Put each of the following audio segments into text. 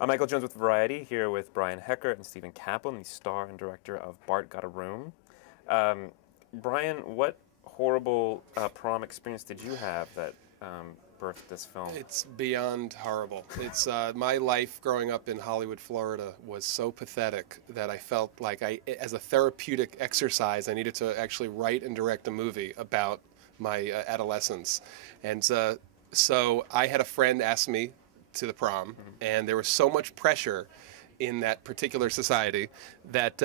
I'm Michael Jones with Variety, here with Brian Hecker and Stephen Kaplan, the star and director of Bart Got a Room. Brian, what horrible prom experience did you have that birthed this film? It's beyond horrible. It's my life growing up in Hollywood, Florida was so pathetic that I felt like as a therapeutic exercise, I needed to actually write and direct a movie about my adolescence. And so I had a friend ask me to the prom, and there was so much pressure in that particular society that,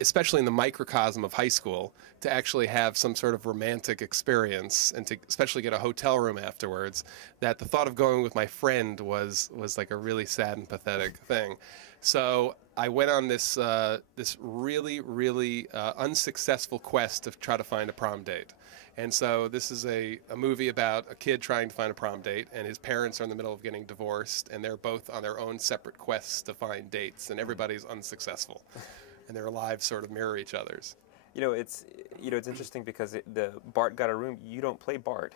especially in the microcosm of high school, to actually have some sort of romantic experience and to especially get a hotel room afterwards, that the thought of going with my friend was like a really sad and pathetic thing. So I went on this really unsuccessful quest to try to find a prom date. And so this is a movie about a kid trying to find a prom date, and his parents are in the middle of getting divorced, and they're both on their own separate quests to find dates, and everybody's unsuccessful. And their lives sort of mirror each other's. It's interesting because the Bart Got a Room, you don't play Bart.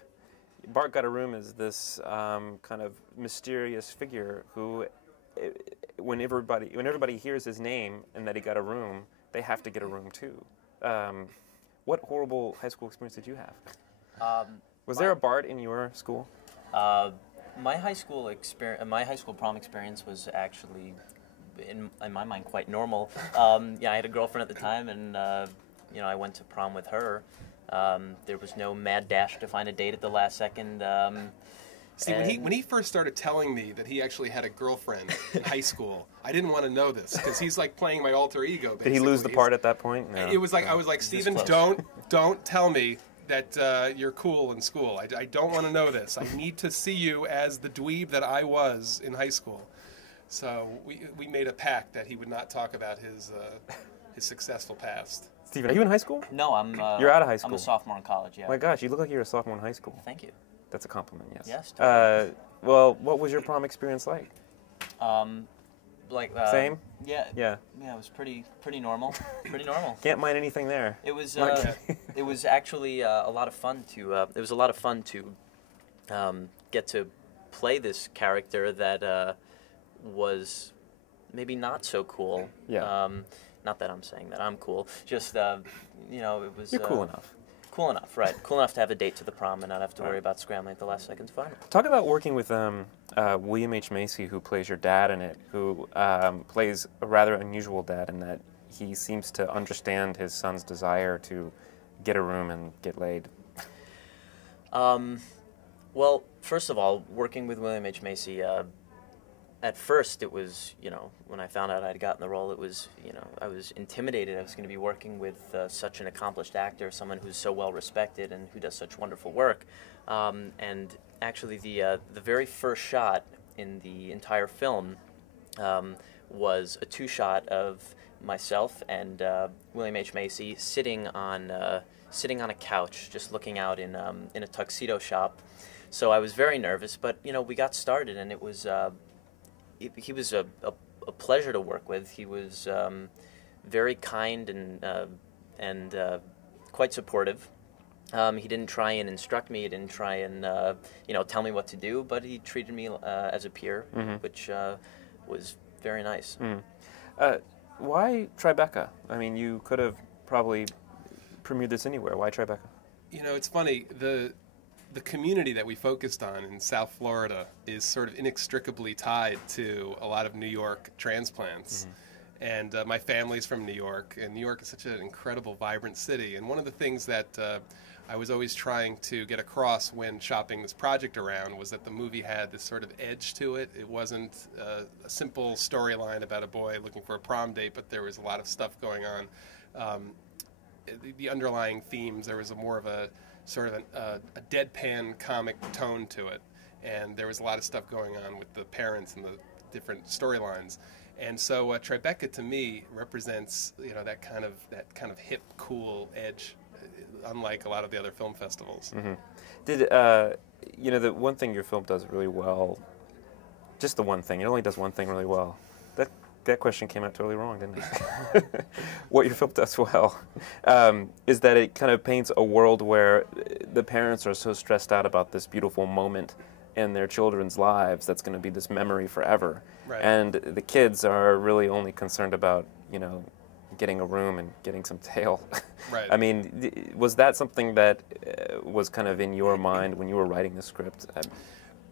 Bart Got a Room is this kind of mysterious figure who, when everybody hears his name and that he got a room, they have to get a room too. What horrible high school experience did you have? Was there a Bart in your school? My high school prom experience was actually, in my mind, quite normal. I had a girlfriend at the time, and I went to prom with her. There was no mad dash to find a date at the last second. See, when he first started telling me that he actually had a girlfriend in high school, I didn't want to know this because he's like playing my alter ego. Basically. Did he lose the part at that point? No. It was like I was like, Stephen, don't tell me that you're cool in school. I don't want to know this. I need to see you as the dweeb that I was in high school. So we made a pact that he would not talk about his successful past. Stephen, are you in high school? No, You're out of high school. I'm a sophomore in college. Yeah. My gosh, you look like you're a sophomore in high school. Thank you. That's a compliment. Yes. Yes. Totally. Well, what was your prom experience like? Same. Yeah. Yeah. Yeah, it was pretty normal. Pretty normal. Can't mind anything there. It was. It was actually a lot of fun to. It was a lot of fun to get to play this character that was maybe not so cool. Yeah. Not that I'm saying that I'm cool. Just it was. You're cool enough. Cool enough, right? Cool enough to have a date to the prom and not have to worry about scrambling at the last second to find it. Talk about working with William H. Macy, who plays your dad in it, who plays a rather unusual dad in that he seems to understand his son's desire to get a room and get laid. Well, first of all, working with William H. Macy, at first it was, when I found out I'd gotten the role, it was, I was intimidated. I was going to be working with such an accomplished actor, someone who's so well respected and who does such wonderful work. And actually the very first shot in the entire film was a two-shot of myself and William H. Macy sitting on a couch, just looking out in a tuxedo shop. So I was very nervous, but we got started, and it was. He was a pleasure to work with. He was very kind and quite supportive. He didn't try and instruct me. He didn't try and tell me what to do. But he treated me as a peer, which was very nice. Why Tribeca? I mean, you could have probably premiered this anywhere. Why Tribeca? It's funny. The community that we focused on in South Florida is sort of inextricably tied to a lot of New York transplants. And my family's from New York, and New York is such an incredible, vibrant city. And one of the things that I was always trying to get across when shopping this project around was that the movie had this sort of edge to it. It wasn't a simple storyline about a boy looking for a prom date, but there was a lot of stuff going on. The underlying themes, there was more of a sort of a deadpan comic tone to it, and there was a lot of stuff going on with the parents and the different storylines, and so Tribeca to me represents that kind of hip, cool edge, unlike a lot of the other film festivals. Did the one thing your film does really well? Just the one thing. It only does one thing really well. That question came out totally wrong, didn't it? What your film does well is that it kind of paints a world where the parents are so stressed out about this beautiful moment in their children's lives that's going to be this memory forever. Right. And the kids are really only concerned about, you know, getting a room and getting some tail. Right. I mean, was that something that was kind of in your mind when you were writing the script?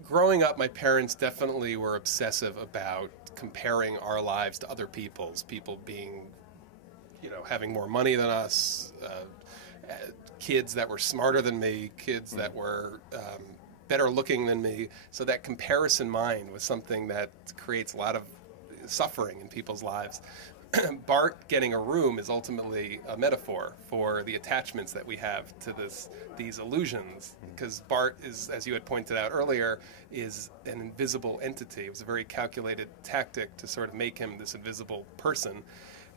Growing up, my parents definitely were obsessive about comparing our lives to other people's. People being, you know, having more money than us, kids that were smarter than me, kids that were better looking than me. So that comparison mind was something that creates a lot of suffering in people's lives. Bart getting a room is ultimately a metaphor for the attachments that we have to these illusions, because Bart is, as you had pointed out earlier, is an invisible entity. It was a very calculated tactic to sort of make him this invisible person,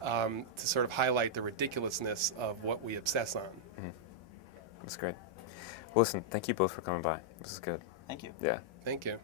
to sort of highlight the ridiculousness of what we obsess on. Mm-hmm. That's great. Well, listen, thank you both for coming by. This is good. Thank you. Yeah. Thank you.